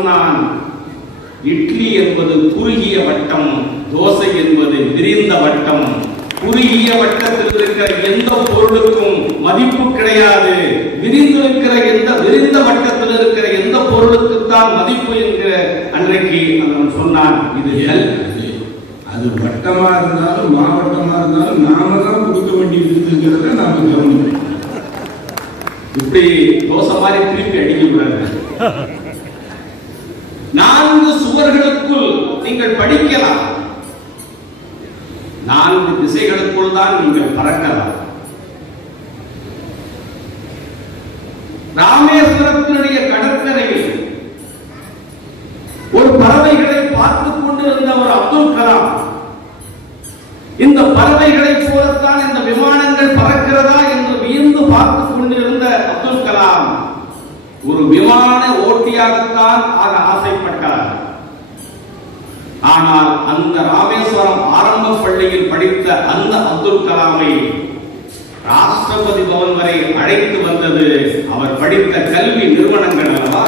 சொன்னான், இட்லி என்பது குறுகிய வட்டம், தோசை என்பது விரிந்த வட்டம். குறுகிய வட்டத்தில் இருக்கிற எந்த பொருளுக்கும் மதிப்பு கிடையாது. விரிந்த வட்டத்தில் இருக்கிற எந்த பொருளுக்குத்தான் மதிப்பு என்கிற அன்றைக்கு அவன் சொன்னான். இது அது வட்டமா இருந்தாலும் மாவட்டமா இருந்தாலும் நாம தான் கொடுக்க வேண்டியது நாம கவனிக்கணும். இப்படி தோசை மாதிரி திருப்பி அடிக்கக்கூடாது. 4 சுவர்களுக்குள் நீங்கள் படிக்கலாம், 4 திசைகளுக்குள் தான் நீங்கள் பறக்கலாம். ராமேஸ்வரத்தினுடைய கடற்கரையில் ஒரு பறவைகளை பார்த்துக் கொண்டிருந்த ஒரு அப்துல் கலாம், இந்த பறவைகளை போலத்தான் இந்த விமானங்கள் பறக்கிறதா என்று வியந்து பார்த்துக் கொண்டிருந்த அப்துல் கலாம் ஒரு விமான ஓட்டியாகத்தான் ஆக ஆசைப்பட்டார். ஆனால் அந்த ராமேஸ்வரம் ஆரம்ப பள்ளியில் படித்த அந்த அப்துல் கலாமை ராஷ்டிரபதி பவன் வரை அழைத்து வந்தது அவர் படித்த கல்வி நிறுவனங்கள் அல்லவா.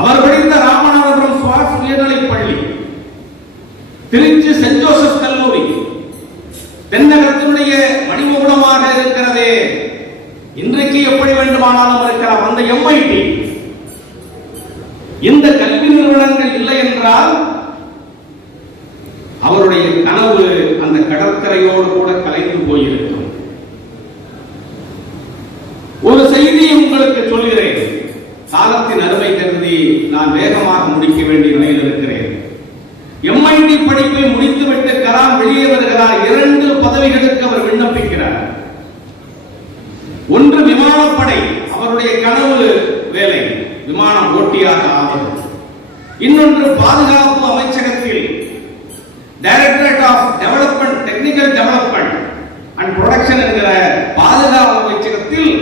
அவர் படித்த ராமநாதபுரம் சுவாஸ் உயர்நிலைப் பள்ளி, திருச்சி சென்ட் ஜோசப் கல்லூரி, தென்னகத்தினுடைய மணிமகுடமாக இருக்கிறதே, இன்றைக்கு எப்படி வேண்டுமானாலும் இருக்கலாம் அந்த MIT. இந்த கல்வி நிறுவனங்கள் இல்லை என்றால் அவருடைய கனவு அந்த கடற்கரையோடு கூட கலைந்து போயிருக்கும். ஒரு செய்தியை உங்களுக்கு சொல்கிறேன், காலத்தின் அருமை கருதி நான் வேகமாக முடிக்க வேண்டிய நிலையில் இருக்கிறேன். MIT படிப்பை முடித்துவிட்டு கலாம் வெளியே வருகிறார். 2 பதவிகளுக்கு அவர் விண்ணப்பிக்கிறார். ஒன்று விமானப்படை, அவருடைய கனவு வேலை விமானம் ஓட்டியாக ஆவது. இன்னொன்று பாதுகாப்பு அமைச்சகத்தில் directorate of development, technical development and production என்கிற பாதுகாப்பு அமைச்சகத்தில்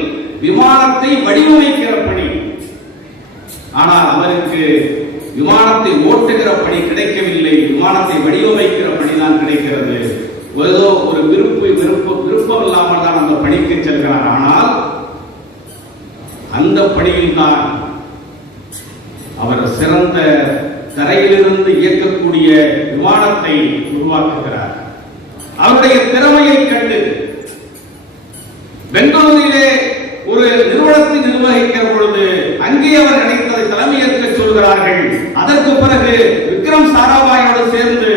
விமானத்தை வடிவமைக்கிற பணி. ஆனால் அவருக்கு விமானத்தை ஓட்டுகிற பணி கிடைக்கவில்லை, விமானத்தை வடிவமைக்கிற பணிதான் கிடைக்கிறது. ஏதோ ஒரு விருப்பம் இல்லாமல் தான் அந்த பணிக்கு செல்கிறார். ஆனால் அந்த பணியில் தான் அவர் சிறந்த தரையிலிருந்து இயக்கக்கூடிய விமானத்தை உருவாக்குகிறார். அவருடைய திறமையை கண்டு பெங்களூரிலே ஒரு நிறுவனத்தை நிர்வகிக்கிற பொழுது அங்கே அவர் நினைத்ததை தலைமையேற்க சொல்கிறார்கள். அதற்கு பிறகு விக்ரம் சாராபாயோடு சேர்ந்து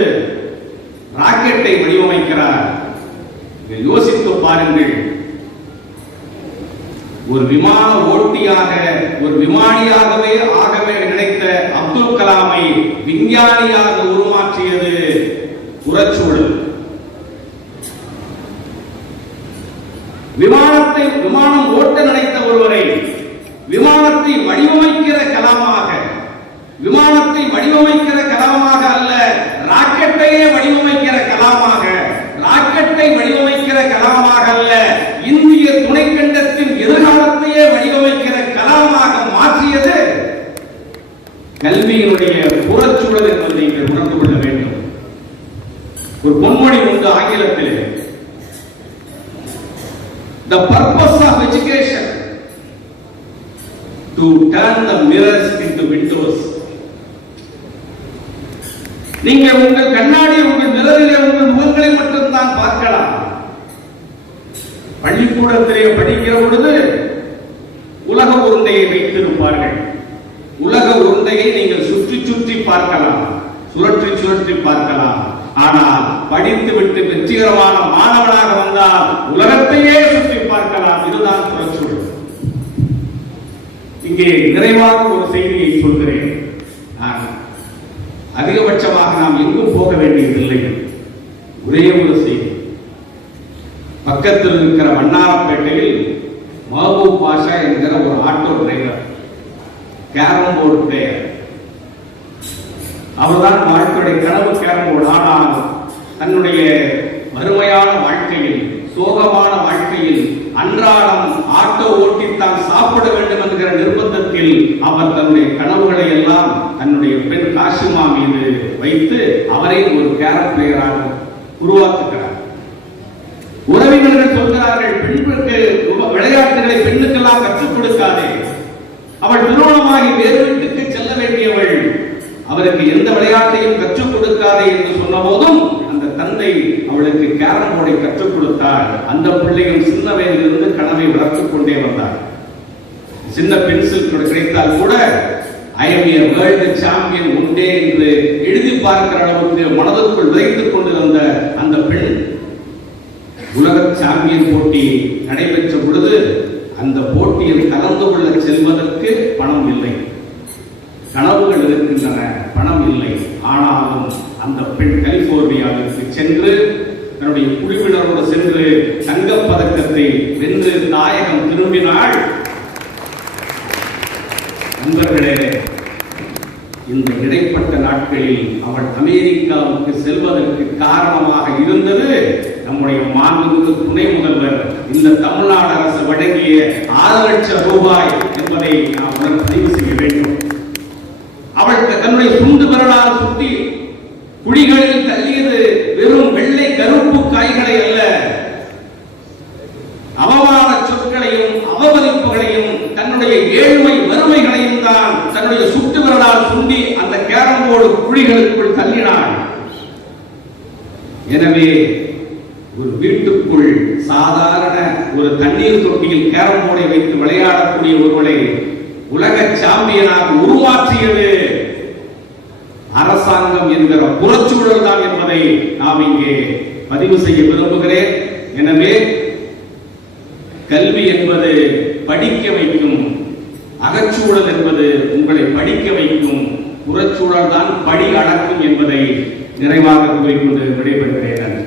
ராக்கெட்டை வடிவமைக்கிறார். யோசித்து பாருங்கள், ஒரு விமான ஓட்டியாக, ஒரு விமானியாகவே ஆகவே நினைத்த அப்துல் கலாமை விஞ்ஞானியாக உருமாற்றியது புறச்சூழல். விமானம் ஓட்ட நினைத்த ஒருவரை விமானத்தை வடிவமைக்கிற கலாமாக, விமானத்தை வடிவமைக்கிற கலாமாக அல்ல, ராக்கெட்டையே வடிவமைக்கிற கலாமாக, ராக்கெட்டை வடிவமைக்கிற கலாமாக அல்ல, இந்திய துணைக்கண்டத்தின் எதிர்காலத்தையே வடிவமைக்கிற கலாமாக மாற்றியது கல்வியினுடைய புறச்சூழல் என்பதை நீங்கள் உணர்ந்து கொள்ள வேண்டும். ஒரு பொன்மொழி உண்டு ஆங்கிலத்தில், the purpose of education to turn the mirrors into windows. நீங்கள் உங்கள் கண்ணாடி, உங்கள் மிரரிலே உங்கள் முகங்களை மட்டும் தான் பார்க்கலாம். பள்ளிக்கூடத்திலே படிக்கிற பொழுது உலக உருண்டையை வைத்திருப்பார்கள். உலக உருண்டையை நீங்கள் சுற்றி சுற்றி பார்க்கலாம், சுழற்றி சுழற்றி பார்க்கலாம். ஆனால் படித்து விட்டு வெற்றிகரமான மாணவனாக வந்தால் உலகத்தையே சுற்றி பார்க்கலாம். இதுதான் புறச்சூழல். இங்கே நிறைவாக ஒரு செய்தியை சொல்கிறேன். அதிகபட்சமாக நாம் எங்கும் போக வேண்டியதில்லை. ஒரே ஒரு செய்தி, பக்கத்தில் இருக்கிற வண்ணாரப்பேட்டையில் மஹபூப் பாஷா என்கிற ஒரு auto driver, carrom board player, அவர்தான் வாழ்க்கையுடைய கனவு கேரம் போர்டு. ஆனால் தன்னுடைய வறுமையான வாழ்க்கையில், சோகமான வாழ்க்கையில் அன்றாடம் ஆட்டோ ஓட்டித்தான் சாப்பிட வேண்டும் என்கிற நிர்பந்தத்தில் அவர் தன்னுடைய கனவுகளை எல்லாம் தன்னுடைய பெண் காசிமா மீது வைத்து அவரை ஒரு கேரம் பிளேயராக உருவாக்குகிறார். உறவினர்கள் சொல்கிறார்கள், பெண்களுக்கு விளையாட்டுகளை பெண்ணுக்கெல்லாம் கற்றுக் கொடுக்காதே, அவள் திருமணமாகி வேறு அவருக்கு எந்த விளையாட்டையும் கற்றுக் கொடுக்காதே என்று சொன்ன போதும் அந்த தந்தை அவளுக்கு கேரம் போர்டை கற்றுக் கொடுத்தார். அந்த பிள்ளையும் சின்ன வயதிலிருந்து கனவை வளர்த்துக் கொண்டே வந்தார். சின்ன பென்சில் கிடைத்தால் கூட I M A world champion உண்டே என்று எழுதி பார்க்கிற அளவுக்கு மனதுக்குள் விதைத்துக் கொண்டு வந்த அந்த பெண் உலக சாம்பியன் போட்டி நடைபெற்ற பொழுது அந்த போட்டியில் கலந்து கொள்ள செல்வதற்கு பணம் இல்லை, கனவுகள் இருக்கின்றன, பணம் இல்லை. ஆனாலும் அந்த பெண் கலிபோர்னியாவிற்கு சென்று தன்னுடைய குழுவினரோடு சென்று தங்கப் பதக்கத்தை வென்று தாயகம் திரும்பினாள். நண்பர்களே, இந்த இடைப்பட்ட நாட்களில் அவள் அமெரிக்காவுக்கு செல்வதற்கு காரணமாக இருந்தது நம்முடைய மாண்புமிகு துணை முதல்வர் இந்த தமிழ்நாடு அரசு வழங்கிய 6 லட்சம் ரூபாய் என்பதை நாம் பதிவு செய்ய வேண்டும். அவள் தன்னுடைய சுண்டு விரலால் சுட்டி குழிகளில் தள்ளியது வெறும் வெள்ளை கருப்பு காய்களை அல்ல, அவமான சொற்களையும் அவமதிப்புகளையும் தன்னுடைய ஏழ்மை வறுமைகளையும் தான் தன்னுடைய சுட்டு விரலால் சுண்டி அந்த கேரம் போர்டு குழிகளுக்குள் தள்ளினாள். எனவே ஒரு வீட்டுக்குள் சாதாரண ஒரு தண்ணீர் தொட்டியில் கேரம் போர்டை வைத்து விளையாடக்கூடிய ஒருவரை உலக சாம்பியனாக உருமாற்றியது அரசாங்கம் என்கிற புறச்சூழல் தான் என்பதை நாம் இங்கே பதிவு செய்ய விரும்புகிறேன். எனவே கல்வி என்பது படிக்க வைக்கும், அகச்சூழல் என்பது உங்களை படிக்க வைக்கும், புறச்சூழல் தான் படி அடக்கும் என்பதை நிறைவாக கூறிக்கொண்டு விடைபெறுகிறேன்.